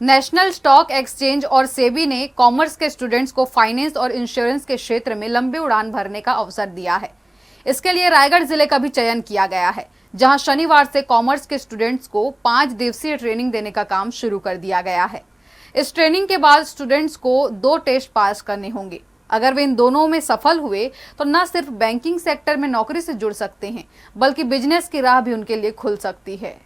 National stock exchange और सेबी ने commerce के स्टूडेंट्स को फाइनेंस और इंश्योरेंस के क्षेत्र में लंबी उड़ान भरने का अवसर दिया है। इसके लिए रायगढ़ जिले का भी चयन किया गया है, जहां शनिवार से कॉमर्स के स्टूडेंट्स को 5 दिवसीय ट्रेनिंग देने का काम शुरू कर दिया गया है। इस ट्रेनिंग के बाद स्टूडेंट्स को 2 टेस्ट पास करने होंगे। अगर वे इन दोनों में सफल हुए तो न सिर्फ बैंकिंग सेक्टर में नौकरी से जुड़ सकते हैं, बल्कि बिजनेस की राह भी उनके लिए खुल सकती है।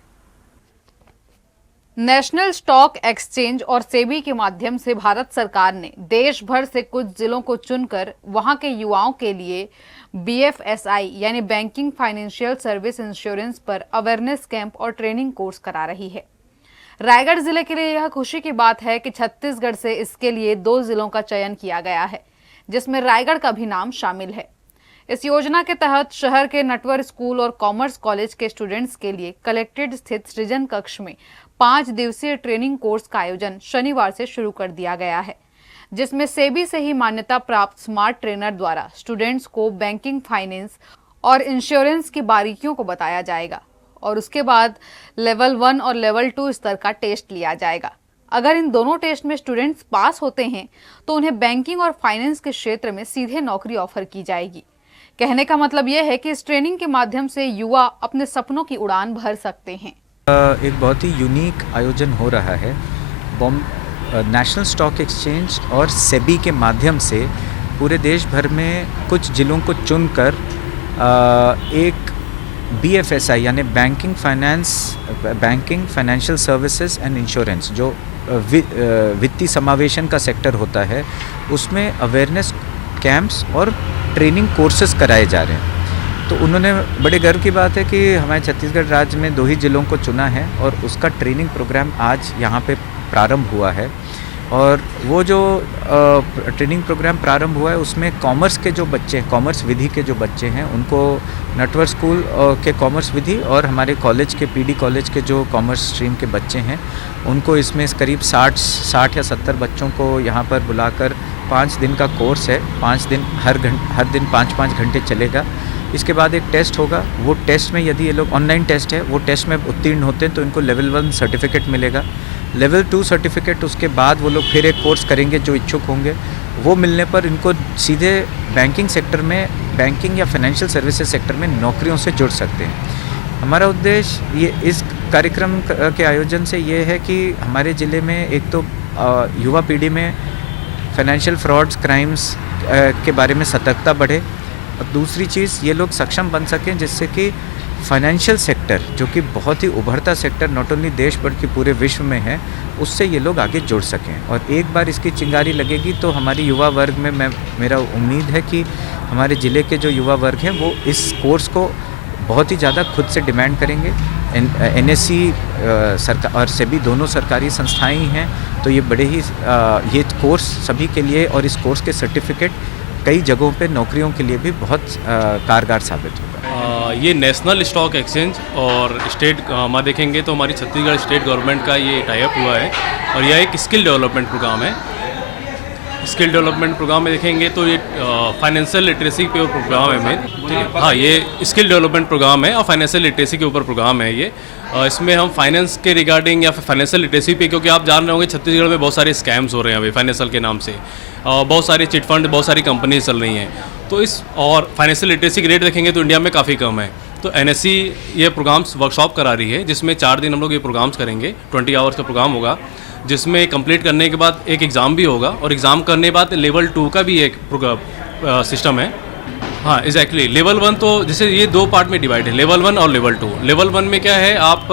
नेशनल स्टॉक एक्सचेंज और सेबी के माध्यम से भारत सरकार ने देश भर से कुछ जिलों को चुनकर वहां के युवाओं के लिए BFSI यानी बैंकिंग फाइनेंशियल सर्विस इंश्योरेंस पर अवेयरनेस कैंप और ट्रेनिंग कोर्स करा रही है। रायगढ़ जिले के लिए यह खुशी की बात है कि छत्तीसगढ़ से इसके लिए 2 जिलों का चयन किया गया है, जिसमें रायगढ़ का भी नाम शामिल है। इस योजना के तहत शहर के नटवर स्कूल और कॉमर्स कॉलेज के स्टूडेंट्स के लिए कलेक्ट्रेट स्थित सृजन कक्ष में 5 दिवसीय ट्रेनिंग कोर्स का आयोजन शनिवार से शुरू कर दिया गया है, जिसमें सेबी से ही मान्यता प्राप्त स्मार्ट ट्रेनर द्वारा स्टूडेंट्स को बैंकिंग, फाइनेंस और इंश्योरेंस की बारीकियों को बताया जाएगा और उसके बाद लेवल 1 और लेवल 2 स्तर का टेस्ट लिया जाएगा। अगर इन दोनों टेस्ट में स्टूडेंट्स पास होते हैं तो उन्हें बैंकिंग और फाइनेंस के क्षेत्र में सीधे नौकरी ऑफर की जाएगी। कहने का मतलब यह है कि इस ट्रेनिंग के माध्यम से युवा अपने सपनों की उड़ान भर सकते हैं। एक बहुत ही यूनिक आयोजन हो रहा है। नेशनल स्टॉक एक्सचेंज और सेबी के माध्यम से पूरे देश भर में कुछ जिलों को चुनकर एक BFSI यानी banking, financial services and insurance, जो वित्तीय समावेशन का सेक्टर होता है, उसमें अवेयरनेस कैंप्स और ट्रेनिंग कोर्सेज कराए जा रहे हैं। तो उन्होंने बड़े गर्व की बात है कि हमारे छत्तीसगढ़ राज्य में 2 ही जिलों को चुना है और उसका ट्रेनिंग प्रोग्राम आज यहाँ पे प्रारंभ हुआ है। और वो जो ट्रेनिंग प्रोग्राम प्रारंभ हुआ है उसमें कॉमर्स के जो बच्चे हैं, कॉमर्स विधि के जो बच्चे हैं, उनको नटवर स्कूल के कॉमर्स विधि और हमारे कॉलेज के PD कॉलेज के जो कॉमर्स स्ट्रीम के बच्चे हैं, उनको इसमें करीब 60 या 70 बच्चों को यहाँ पर बुलाकर 5 दिन का कोर्स है। 5 दिन हर दिन 5-5 घंटे चलेगा। इसके बाद एक टेस्ट होगा। वो टेस्ट में यदि ये लोग, ऑनलाइन टेस्ट है, वो टेस्ट में उत्तीर्ण होते हैं तो इनको लेवल 1 सर्टिफिकेट मिलेगा। लेवल 2 सर्टिफिकेट उसके बाद वो लोग फिर एक कोर्स करेंगे जो इच्छुक होंगे। वो मिलने पर इनको सीधे बैंकिंग सेक्टर में, बैंकिंग या फाइनेंशियल सर्विसेज सेक्टर में नौकरियों से जुड़ सकते हैं। हमारा उद्देश्य ये इस कार्यक्रम के आयोजन से ये है कि हमारे ज़िले में एक तो युवा पीढ़ी में फाइनेंशियल फ्रॉड्स, क्राइम्स के बारे में सतर्कता बढ़े और दूसरी चीज़ ये लोग सक्षम बन सकें जिससे कि फाइनेंशियल सेक्टर, जो कि बहुत ही उभरता सेक्टर नॉट ओनली देश बल्कि पूरे विश्व में है, उससे ये लोग आगे जुड़ सकें। और एक बार इसकी चिंगारी लगेगी तो हमारी युवा वर्ग में मेरा उम्मीद है कि हमारे ज़िले के जो युवा वर्ग हैं वो इस कोर्स को बहुत ही ज़्यादा खुद से डिमांड करेंगे। NSE सरकार और सेबी दोनों सरकारी संस्थाएं ही हैं, तो ये बड़े ही ये कोर्स सभी के लिए और इस कोर्स के सर्टिफिकेट कई जगहों पे नौकरियों के लिए भी बहुत कारगर साबित होगा। ये नेशनल स्टॉक एक्सचेंज और स्टेट हम देखेंगे तो हमारी छत्तीसगढ़ स्टेट गवर्नमेंट का ये टाई अप हुआ है और यह एक स्किल डेवलपमेंट प्रोग्राम है। स्किल डेवलपमेंट प्रोग्राम में देखेंगे तो ये फाइनेंशियल लिटरेसी पे प्रोग्राम है मेन, ठीक है। हाँ, ये स्किल डेवलपमेंट प्रोग्राम है और फाइनेंशियल लिटरेसी के ऊपर प्रोग्राम है ये। इसमें हम फाइनेंस के रिगार्डिंग या फिर फाइनेंशियल लिटरेसी पे, क्योंकि आप जान रहे होंगे छत्तीसगढ़ में बहुत सारे स्कैम्स हो रहे हैं अभी फाइनेंशियल के नाम से, बहुत सारी चिट फंड, बहुत सारी कंपनीज चल रही हैं। तो इस और फाइनेंशियल लिटरेसी की रेट देखेंगे तो इंडिया में काफ़ी कम है। तो NSE ये प्रोग्राम्स वर्कशॉप करा रही है जिसमें 4 दिन हम लोग ये प्रोग्राम्स करेंगे। 20 आवर्स का प्रोग्राम होगा जिसमें कंप्लीट करने के बाद एक एग्ज़ाम भी होगा और एग्ज़ाम करने के बाद लेवल 2 का भी एक सिस्टम है। हाँ, एग्जैक्टली। लेवल 1 तो जैसे ये 2 पार्ट में डिवाइड है, लेवल 1 और लेवल 2। लेवल 1 में क्या है, आप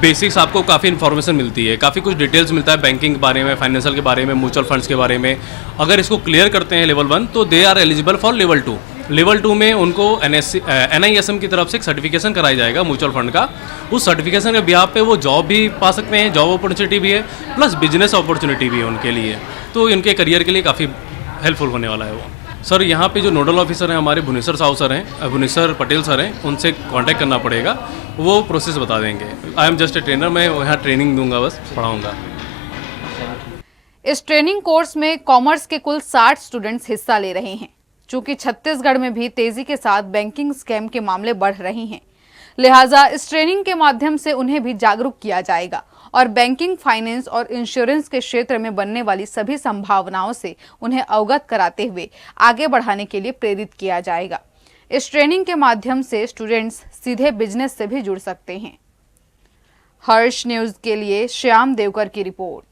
बेसिक्स आपको काफ़ी इन्फॉर्मेशन मिलती है, काफ़ी कुछ डिटेल्स मिलता है बैंकिंग के बारे में, फाइनेंशियल के बारे में, म्यूचुअल फंड्स के बारे में। अगर इसको क्लियर करते हैं लेवल 1 तो they are eligible for level 2। Level 2 में उनको NISM की तरफ से एक सर्टिफिकेशन कराया जाएगा म्यूचुअल फंड का। उस सर्टिफिकेशन के बिहाफ पे वो जॉब भी पा सकते हैं, जॉब अपॉर्चुनिटी भी है, प्लस बिजनेस अपॉर्चुनिटी भी है उनके लिए। तो इनके करियर के लिए काफ़ी हेल्पफुल होने वाला है वो। सर, यहाँ पे जो नोडल ऑफिसर हैं हमारे भुवनेश्वर साहू सर हैं, भुवनेश्वर पटेल सर हैं, उनसे कांटेक्ट करना पड़ेगा, वो प्रोसेस बता देंगे। I am just a trainer, मैं यहाँ ट्रेनिंग दूंगा, बस पढ़ाऊँगा। इस ट्रेनिंग कोर्स में कॉमर्स के कुल 60 स्टूडेंट्स हिस्सा ले रहे हैं। चूंकि छत्तीसगढ़ में भी तेजी के साथ बैंकिंग स्कैम के मामले बढ़ रहे हैं, लिहाजा इस ट्रेनिंग के माध्यम से उन्हें भी जागरूक किया जाएगा और बैंकिंग, फाइनेंस और इंश्योरेंस के क्षेत्र में बनने वाली सभी संभावनाओं से उन्हें अवगत कराते हुए आगे बढ़ाने के लिए प्रेरित किया जाएगा। इस ट्रेनिंग के माध्यम से स्टूडेंट्स सीधे बिजनेस से भी जुड़ सकते हैं। हर्ष न्यूज के लिए श्याम देवकर की रिपोर्ट।